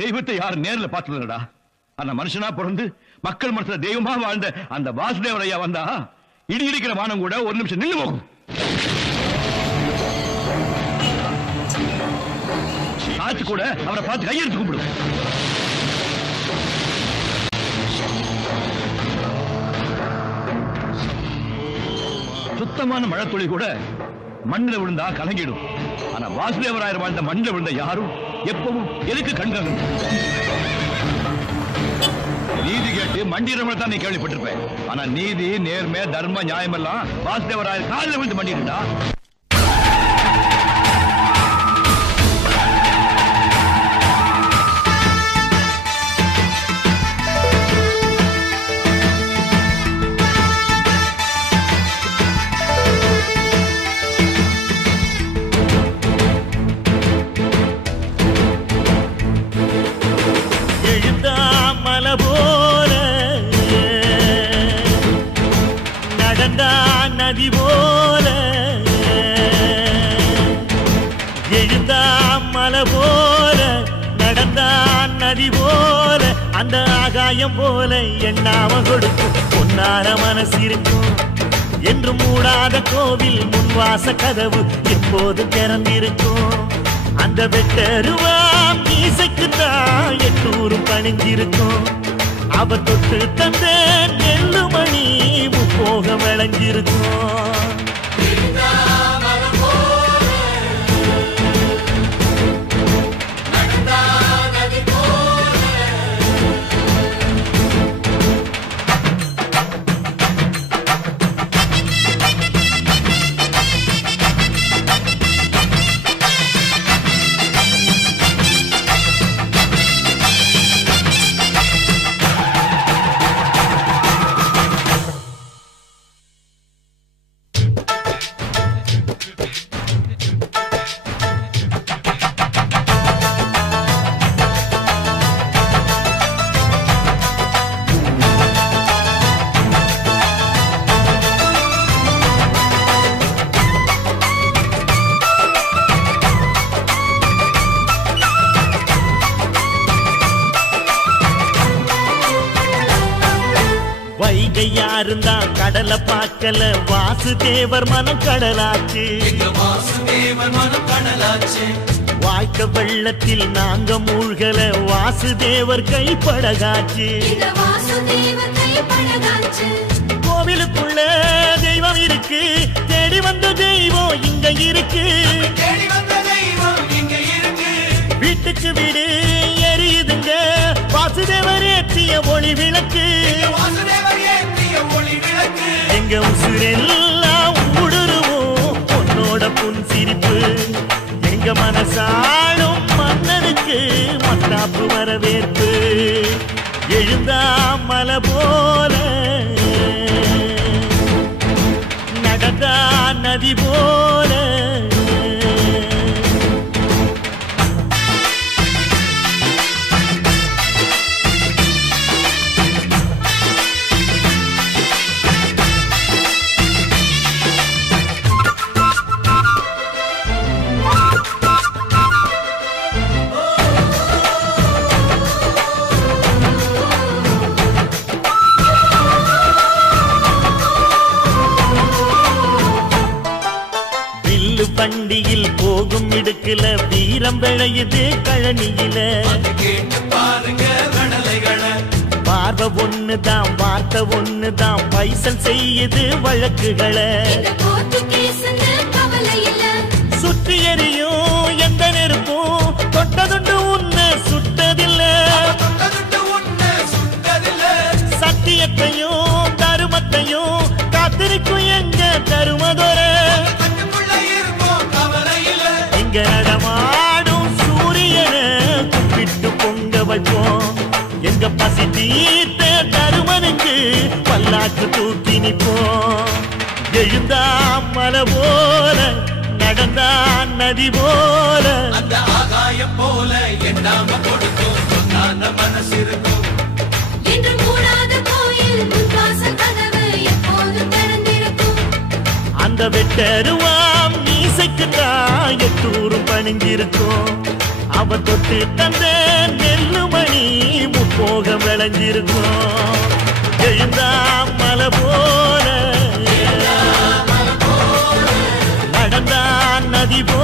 தெய்வத்தை யாரும் நேரில் பார்த்ததுடா. அந்த மனுஷனா பிறந்து மக்கள் மனசுல தெய்வமா வாழ்ந்த அந்த வாசுதேவரையா வந்தா இடி இடிக்கிற வானம் கூட ஒரு நிமிஷம் நின்று போகும். காத்து கூட அவரை பார்த்து கையெழுத்து கும்பிடும். சுத்தமான மழை துளி கூட மண்ணில் விழுந்தா கலங்கிடும். ஆனா வாசுதேவராயர் வாழ்ந்த மண்ணில் விழுந்த யாரும் எப்பவும் எதுக்கு கண்கள் நீதி கேட்டு மண்டிரவனை தான் நீ கேள்விப்பட்டிருப்பேன். ஆனா நீதி, நேர்மை, தர்ம, நியாயம் எல்லாம் வாசுதேவராயர் காலில் விழுந்து மண்டிருந்தா. நதி போல எழுந்தான் மலை போல நடந்தான் நதி போல அந்த ஆகாயம் போல எண்ணாம கொடுக்கும் பொன்னார மனசு இருக்கும் என்று மூடாத கோவில் முன்வாச கதவு எப்போது திறந்திருக்கும். அந்த வெட்டருவாம் மீசைக்குத்தான் எட்டூரும் பணிஞ்சிருக்கும். அவ தொட்டு தந்த நெல்லுமணி முப்போக விளைஞ்சிருக்கும். யாருந்தான் கடலை பார்க்கல வாசுதேவர் மனம் கடலாச்சு. வாழ்க்கை வெள்ளத்தில் நாங்க மூழ்கல வாசுதேவர் கைப்படகாச்சு. கோவிலுக்குள்ள தெய்வம் இருக்கு, தேடி வந்த தெய்வம் இங்க இருக்கு. வீட்டுக்கு வீடு எரியுதுங்க வாசுதேவர் ஏற்றிய ஒளி விளக்கு. எங்க உசுரெல்லாம் ஊடுருவோம் உன்னோட புன் சிரிப்பு. எங்க மனசாலும் மன்னனுக்கு மத்தாப்பு வரவேற்பு. எழுந்தா மலை போல நடந்தா நதி போல வண்டியில் போகும் இடுக்குல வீரம் விளையுது கழனியில. பார்வை ஒண்ணுதான் வார்த்தை ஒண்ணுதான் பைசல் செய்யுது வழக்குகளை. சுற்றி எரியும் எந்த நெருப்பும் தொட்டதுண்டு உன்னை சுட்டதில்லை. சத்தியத்தையும் தருமத்தையும் காத்திருக்கும் எங்க தருமதொர. இங்க நடமாடும் சூரியனை கும்பிட்டு பொங்க வைப்போம். எங்க பசி தீர்த்த தருமனுக்கு பல்லாக்கு தூக்கி நிற்போம். எழுந்தா மலை போல நடந்தா நதி போல அந்த ஆகாயம் போல எண்ணாம கொடுக்கும் சொன்னான மனசு இருக்கும். என்று மூடாத கோயில் முன்வாசல் கதவு எப்போதும் திறந்திருக்கும். அந்த வெட்டருவாம் மீசைக்குத்தான் எட்டூரும் பணிஞ்சிருக்கும். அவ தொட்டு தந்த நெல் விளைஞ்சிருக்கும் எழுந்தா மலை போல நடந்தா நதி போல